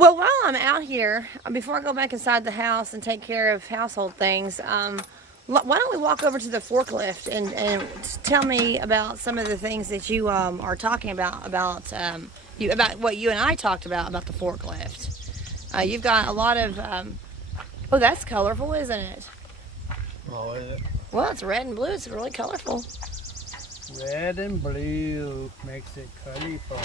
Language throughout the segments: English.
Well, while I'm out here, before I go back inside the house and take care of household things, why don't we walk over to the forklift and tell me about some of the things that you are talking about what you and I talked about the forklift. You've got a lot of oh, that's colorful, isn't it? Oh, is it? Well, it's red and blue. It's really colorful. Red and blue makes it colorful.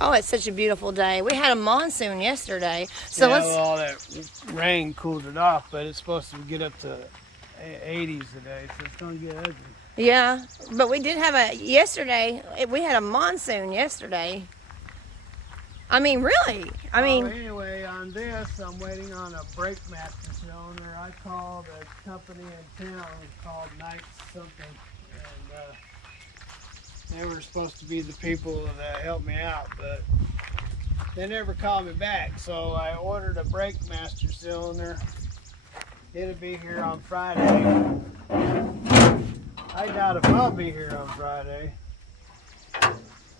Oh, it's such a beautiful day. We had a monsoon yesterday, so Yeah, let's. well, all that rain cooled it off, but it's supposed to get up to 80s today, so it's gonna get ugly. Yeah, but we did have a yesterday. We had a monsoon yesterday. I mean, really. I Well, mean, anyway, on this, I'm waiting on a brake master cylinder. I called a company in town called Knights something, and they were supposed to be the people that helped me out, but they never called me back. So I ordered a brake master cylinder. It'll be here on Friday. I doubt if I'll be here on Friday.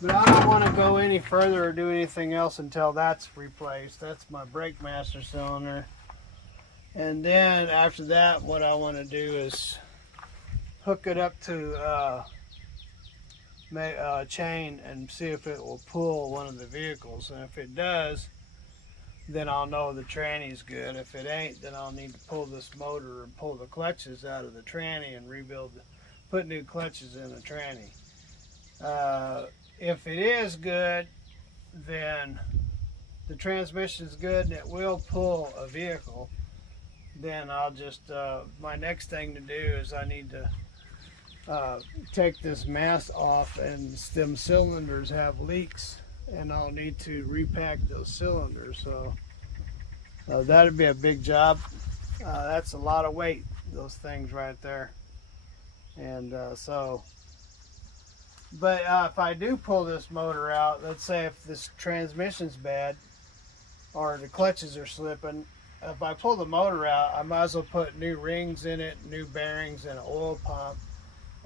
But I don't want to go any further or do anything else until that's replaced. That's my brake master cylinder. And then after that, what I want to do is hook it up to a chain and see if it will pull one of the vehicles. And if it does, then I'll know the tranny's good. If it ain't, then I'll need to pull this motor and pull the clutches out of the tranny and put new clutches in the tranny. If it is good, then the transmission's good and it will pull a vehicle. Then I'll just, my next thing to do is I need to take this mass off, and them cylinders have leaks, and I'll need to repack those cylinders. So that'd be a big job. That's a lot of weight, those things right there. And but if I do pull this motor out, let's say if this transmission's bad or the clutches are slipping, if I pull the motor out, I might as well put new rings in it, new bearings, and an oil pump,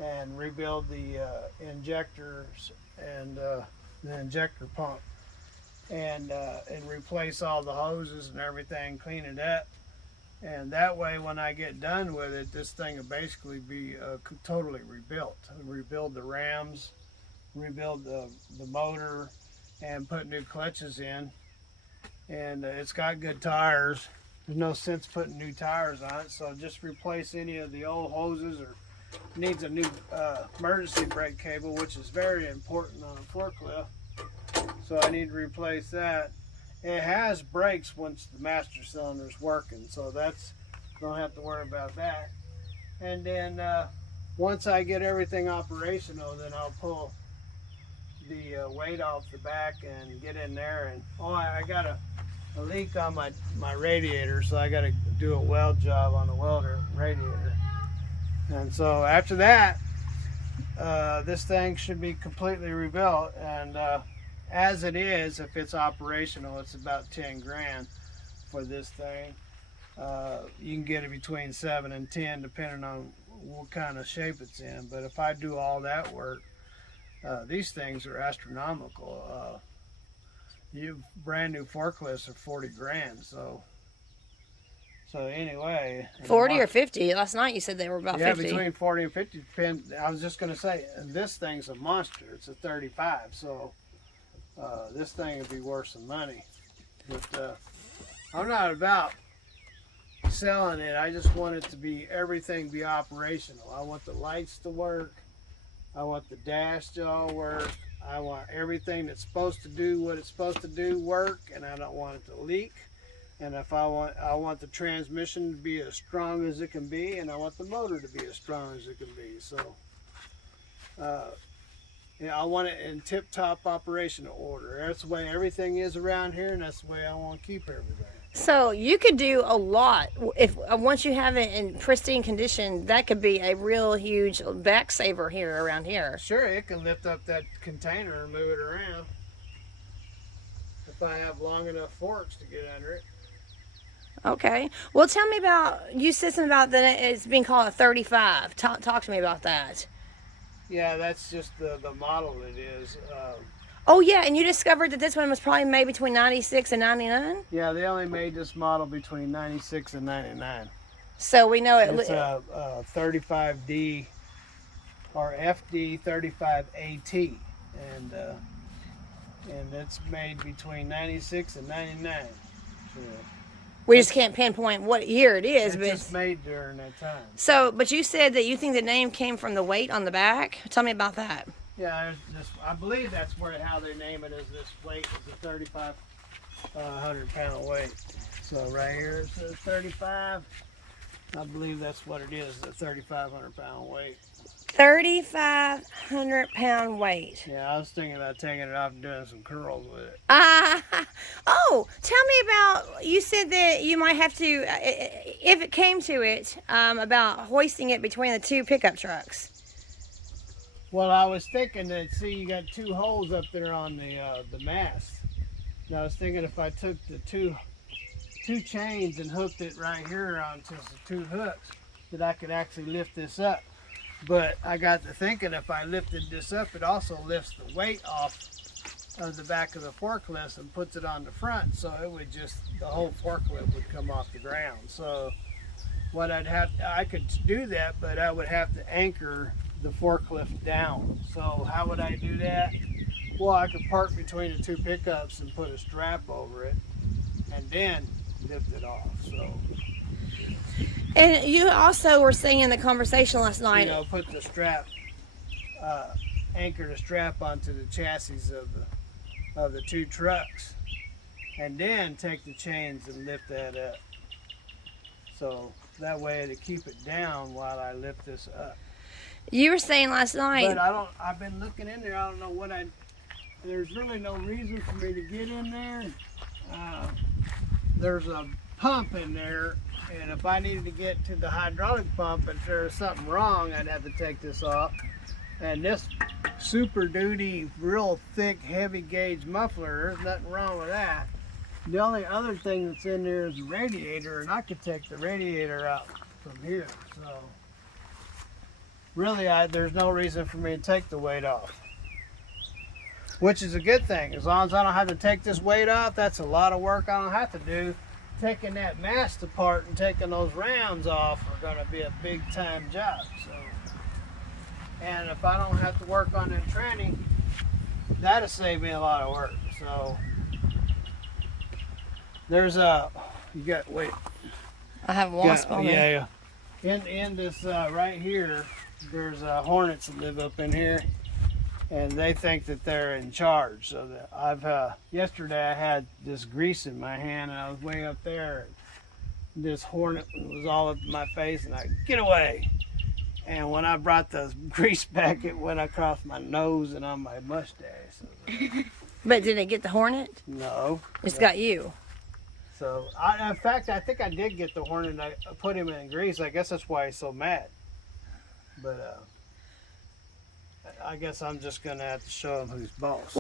and rebuild the injectors and the injector pump, and replace all the hoses and everything, clean it up. And that way, when I get done with it, this thing will basically be totally rebuilt. Rebuild the rams, rebuild the motor, and put new clutches in. And it's got good tires. There's no sense putting new tires on it, so just replace any of the old hoses, or needs a new emergency brake cable, which is very important on a forklift. So I need to replace that. It has brakes once the master cylinder is working, so that's, don't have to worry about that. And then once I get everything operational, then I'll pull the weight off the back and get in there. And I got a leak on my radiator, so I got to do a weld job on the welder radiator. And so after that, this thing should be completely rebuilt. And as it is, if it's operational, it's about 10 grand for this thing. You can get it between 7 and 10 depending on what kind of shape it's in. But if I do all that work, these things are astronomical. Brand new forklifts are 40 grand. So anyway, 40 or 50. Last night you said they were about 50. Yeah, between 40 and 50. I was just going to say, and this thing's a monster. It's a 35, so this thing would be worth some money. But I'm not about selling it. I just want it to be, everything be operational. I want the lights to work. I want the dash to all work. I want everything that's supposed to do what it's supposed to do work, and I don't want it to leak. And if I want the transmission to be as strong as it can be, and I want the motor to be as strong as it can be. So I want it in tip-top operational order. That's the way everything is around here, and that's the way I want to keep everything. So you could do a lot if once you have it in pristine condition. That could be a real huge back saver here around here. Sure, it can lift up that container and move it around if I have long enough forks to get under it. Okay. Well, tell me about, you said something about that it's being called a 35. Talk to me about that. Yeah, that's just the model it is. Oh yeah, and you discovered that this one was probably made between 96 and 99? Yeah, they only made this model between 96 and 99. So we know it. It's a 35D or FD 35AT, and it's made between 96 and 99. So We just can't pinpoint what year it is, it's but just made during that time. so. But you said that you think the name came from the weight on the back. Tell me about that. Yeah, I believe that's how they name it, is this weight is a 3,500 pound weight. So right here it says 35. I believe that's what it is, the 3,500 pound weight. 3,500 pound weight. Yeah, I was thinking about taking it off and doing some curls with it. Oh, tell me about, you said that you might have to, if it came to it, about hoisting it between the two pickup trucks. Well, I was thinking that, see, you got two holes up there on the mast. And I was thinking if I took the two chains and hooked it right here onto the two hooks, that I could actually lift this up. But I got to thinking, if I lifted this up, it also lifts the weight off of the back of the forklift and puts it on the front, so it would just, the whole forklift would come off the ground. So what I could do that, but I would have to anchor the forklift down. So how would I do that? Well, I could park between the two pickups and put a strap over it and then lift it off. So, And you also were saying in the conversation last night, put the strap, anchor the strap onto the chassis of the two trucks, and then take the chains and lift that up. So that way to keep it down while I lift this up. you were saying last night. But I've been looking in there. I don't know there's really no reason for me to get in there. There's a pump in there, and if I needed to get to the hydraulic pump, if there was something wrong, I'd have to take this off. And this Super Duty, real thick, heavy gauge muffler, there's nothing wrong with that. The only other thing that's in there is the radiator, and I could take the radiator out from here. So really, there's no reason for me to take the weight off, which is a good thing. As long as I don't have to take this weight off, that's a lot of work I don't have to do. Taking that mast apart and taking those rounds off are going to be a big time job. So, and if I don't have to work on that tranny, that'll save me a lot of work. So there's wait. I have a wasp on me. Yeah. In this right here, there's hornets that live up in here, and they think that they're in charge. So that yesterday I had this grease in my hand, and I was way up there. And this hornet was all up in my face, and I get away. And when I brought the grease back, it went across my nose and on my mustache. So, But did it get the hornet? no, It's got you. So in fact, I think I did get the hornet. I put him in grease. I guess that's why he's so mad. But I guess I'm just gonna have to show him who's boss.